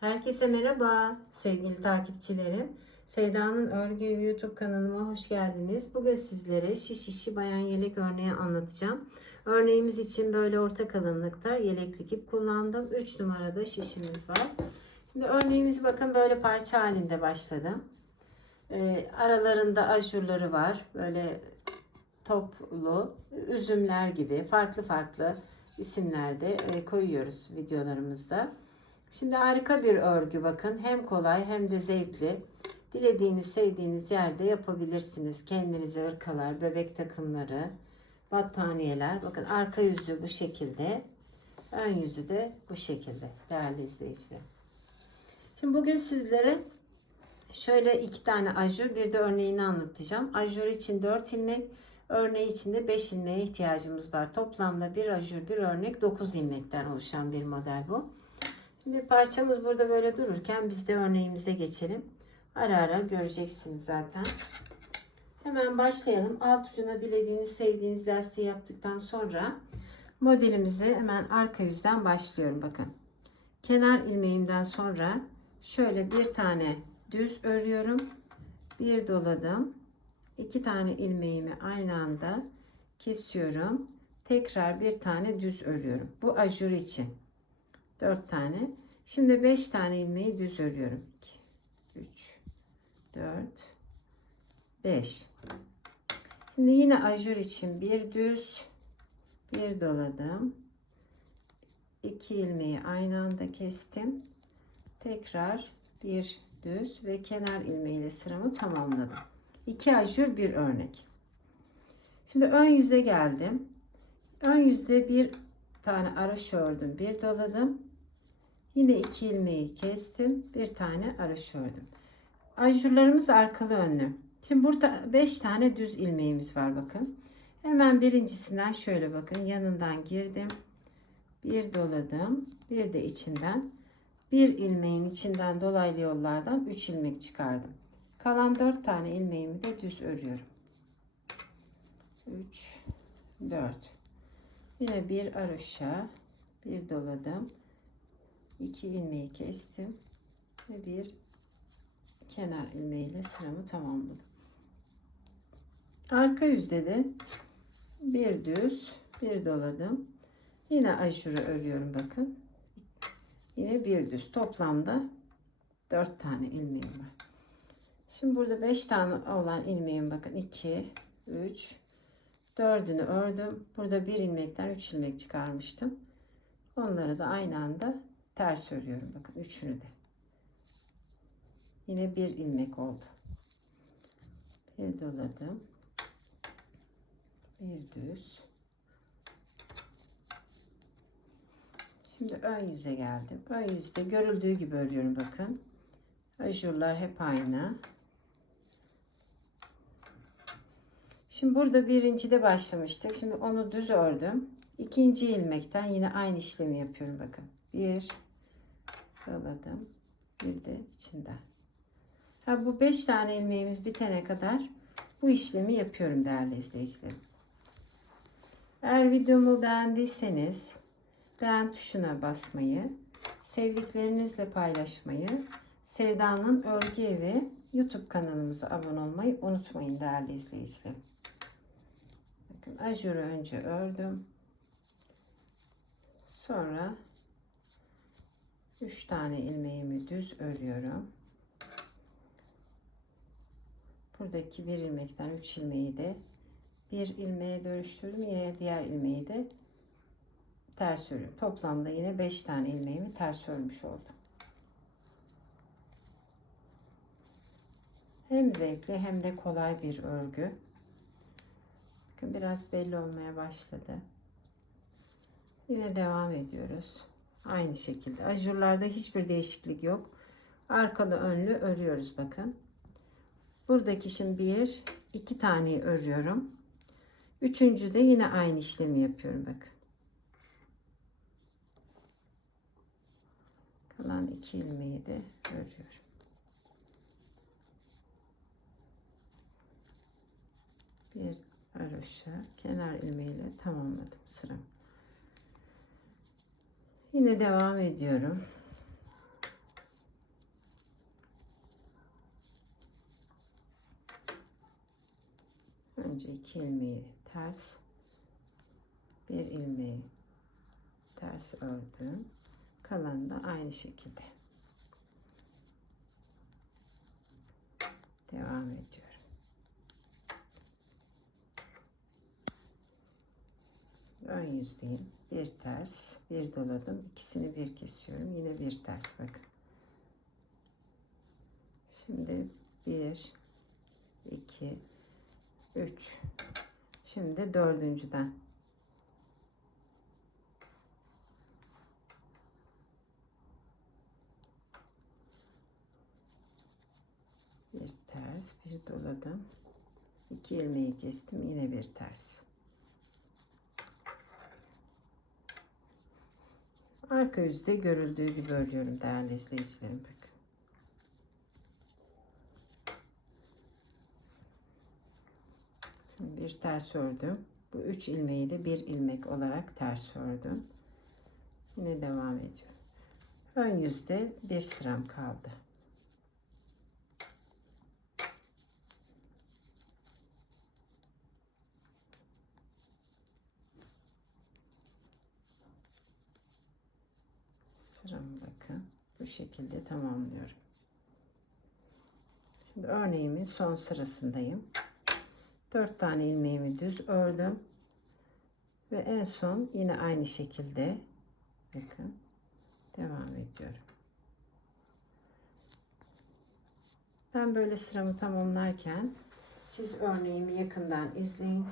Herkese merhaba sevgili takipçilerim. Seyda'nın Örgü YouTube kanalıma hoş geldiniz. Bugün sizlere şiş işi bayan yelek örneği anlatacağım. Örneğimiz için böyle orta kalınlıkta yeleklik ip kullandım. 3 numarada şişimiz var. Şimdi örneğimizi bakın böyle parça halinde başladım. Ee, aralarında ajurları var. Böyle toplu üzümler gibi farklı farklı isimlerde e, koyuyoruz videolarımızda. Şimdi harika bir örgü bakın. Hem kolay hem de zevkli. Dilediğiniz, sevdiğiniz yerde yapabilirsiniz. Kendinize ırkalar, bebek takımları, battaniyeler. Bakın arka yüzü bu şekilde. Ön yüzü de bu şekilde değerli izleyiciler. Şimdi bugün sizlere şöyle iki tane ajur bir de örneğini anlatacağım. Ajur için 4 ilmek, örneği için de 5 ilmeğe ihtiyacımız var. Toplamda bir ajur bir örnek 9 ilmekten oluşan bir model bu. Şimdi parçamız burada böyle dururken biz de örneğimize geçelim. Ara ara göreceksiniz zaten. Hemen başlayalım. Alt ucuna dilediğiniz, sevdiğiniz lastiği yaptıktan sonra modelimizi hemen arka yüzden başlıyorum. Bakın. Kenar ilmeğimden sonra şöyle bir tane düz örüyorum. Bir doladım. iki tane ilmeğimi aynı anda kesiyorum. Tekrar bir tane düz örüyorum. Bu ajur için. 4 tane. Şimdi 5 tane ilmeği düz örüyorum. 2, 3, 4, 5. Şimdi yine ajur için bir düz, bir doladım. 2 ilmeği aynı anda kestim. Tekrar bir düz ve kenar ilmeğiyle sıramı tamamladım. 2 ajur bir örnek. Şimdi ön yüze geldim. Ön yüzde bir tane araş ördüm, bir doladım. Yine iki ilmeği kestim. Bir tane araş ördüm. Ajurlarımız arkalı önlü. Şimdi burada 5 tane düz ilmeğimiz var bakın. Hemen birincisinden şöyle bakın. Yanından girdim. Bir doladım. Bir de içinden. Bir ilmeğin içinden dolaylı yollardan 3 ilmek çıkardım. Kalan 4 tane ilmeğimi de düz örüyorum. 3 4 Yine bir aroşa bir doladım. 2 ilmeği kestim ve bir kenar ilmeğiyle sıramı tamamladım. Arka yüzde de bir düz bir doladım. Yine aşırı örüyorum bakın. Yine bir düz. Toplamda 4 tane ilmeğim var. Şimdi burada 5 tane olan ilmeğim bakın 2 3 4'ünü ördüm. Burada bir ilmekten 3 ilmek çıkarmıştım. Onları da aynı anda ters örüyorum. Bakın üçünü de. Yine bir ilmek oldu. Bir doladım. Bir düz. Şimdi ön yüze geldim. Ön yüzde görüldüğü gibi örüyorum bakın. Ajurlar hep aynı. Şimdi burada birincide başlamıştık. Şimdi onu düz ördüm. İkinci ilmekten yine aynı işlemi yapıyorum bakın. Bir doladım. Bir de içinden. Ha, bu beş tane ilmeğimiz bitene kadar bu işlemi yapıyorum değerli izleyicilerim. Eğer videomu beğendiyseniz beğen tuşuna basmayı, sevdiklerinizle paylaşmayı, Sevda'nın Örgü Evi YouTube kanalımıza abone olmayı unutmayın değerli izleyicilerim. Bakın ajuru önce ördüm. Sonra 3 tane ilmeğimi düz örüyorum. Buradaki bir ilmekten 3 ilmeği de bir ilmeğe dönüştürdüm. Yine diğer ilmeği de ters örüyorum. Toplamda yine 5 tane ilmeğimi ters örmüş oldum. Hem zevkli hem de kolay bir örgü. Bakın biraz belli olmaya başladı. Yine devam ediyoruz. Aynı şekilde. Ajurlarda hiçbir değişiklik yok. Arkalı önlü örüyoruz bakın. Buradaki şimdi bir, iki taneyi örüyorum. Üçüncü de yine aynı işlemi yapıyorum bakın. Kalan iki ilmeği de örüyorum. Bir haroşa kenar ilmeğiyle tamamladım sıramı. Yine devam ediyorum. Önce iki ilmeği ters, bir ilmeği ters ördüm. Kalan da aynı şekilde. Devam ediyorum. Ön yüzdeyim. Bir ters, bir doladım. İkisini bir kesiyorum. Yine bir ters bakın. Şimdi bir, iki, üç. Şimdi dördüncüden. Bir ters, bir doladım. İki ilmeği kestim. Yine bir ters. Arka yüzde görüldüğü gibi örüyorum değerli izleyicilerim. Bakın. Bir ters ördüm. Bu üç ilmeği de bir ilmek olarak ters ördüm. Yine devam ediyorum. Ön yüzde bir sıram kaldı. Sıramı bakın. Bu şekilde tamamlıyorum. Şimdi örneğimin son sırasındayım. 4 tane ilmeğimi düz ördüm. Ve en son yine aynı şekilde bakın devam ediyorum. Ben böyle sıramı tamamlarken siz örneğimi yakından izleyin.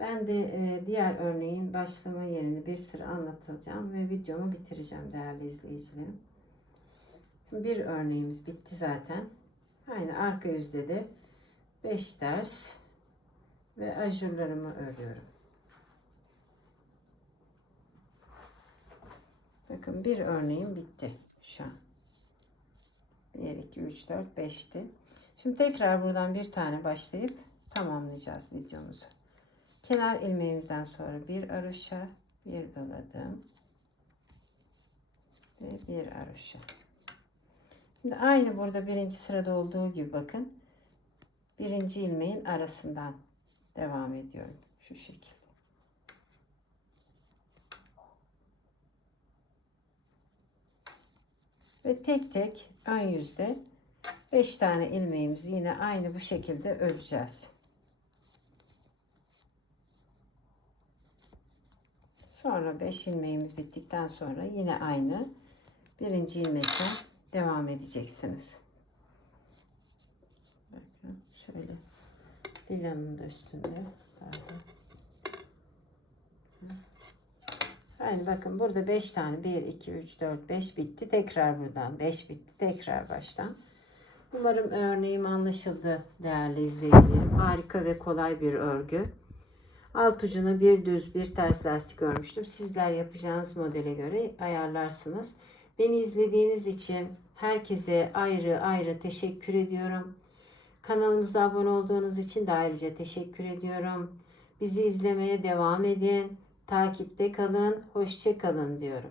Ben de e, diğer örneğin başlama yerini bir sıra anlatacağım ve videomu bitireceğim değerli izleyicilerim. Bir örneğimiz bitti zaten. Aynı arka yüzde de 5 ders ve ajurlarımı örüyorum. Bakın bir örneğim bitti şu an. 1, 2, 3, 4, 5'ti. Şimdi tekrar buradan bir tane başlayıp tamamlayacağız videomuzu. Kenar ilmeğimizden sonra bir aroşa, bir doladım ve bir aroşa. Şimdi aynı burada birinci sırada olduğu gibi bakın. Birinci ilmeğin arasından devam ediyorum. Şu şekilde. Ve tek tek ön yüzde 5 tane ilmeğimizi yine aynı bu şekilde öreceğiz. Sonra 5 ilmeğimiz bittikten sonra yine aynı birinci ilmekten devam edeceksiniz. Bakın şöyle lilanın da üstünde. Pardon. Yani bakın burada 5 tane 1, 2, 3, 4, 5 bitti. Tekrar buradan 5 bitti. Tekrar baştan. Umarım örneğim anlaşıldı değerli izleyicilerim. Harika ve kolay bir örgü. Alt ucuna bir düz bir ters lastik örmüştüm. Sizler yapacağınız modele göre ayarlarsınız. Beni izlediğiniz için herkese ayrı ayrı teşekkür ediyorum. Kanalımıza abone olduğunuz için de ayrıca teşekkür ediyorum. Bizi izlemeye devam edin. Takipte kalın. Hoşça kalın diyorum.